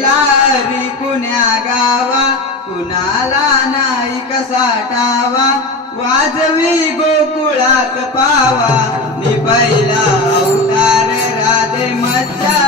कुण्या गावा कुणाला नाही कसा टावा? वाजवी गोकुळात पावा मी निभाईला अवतार राधे मज्जा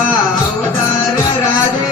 అవతార రాజు.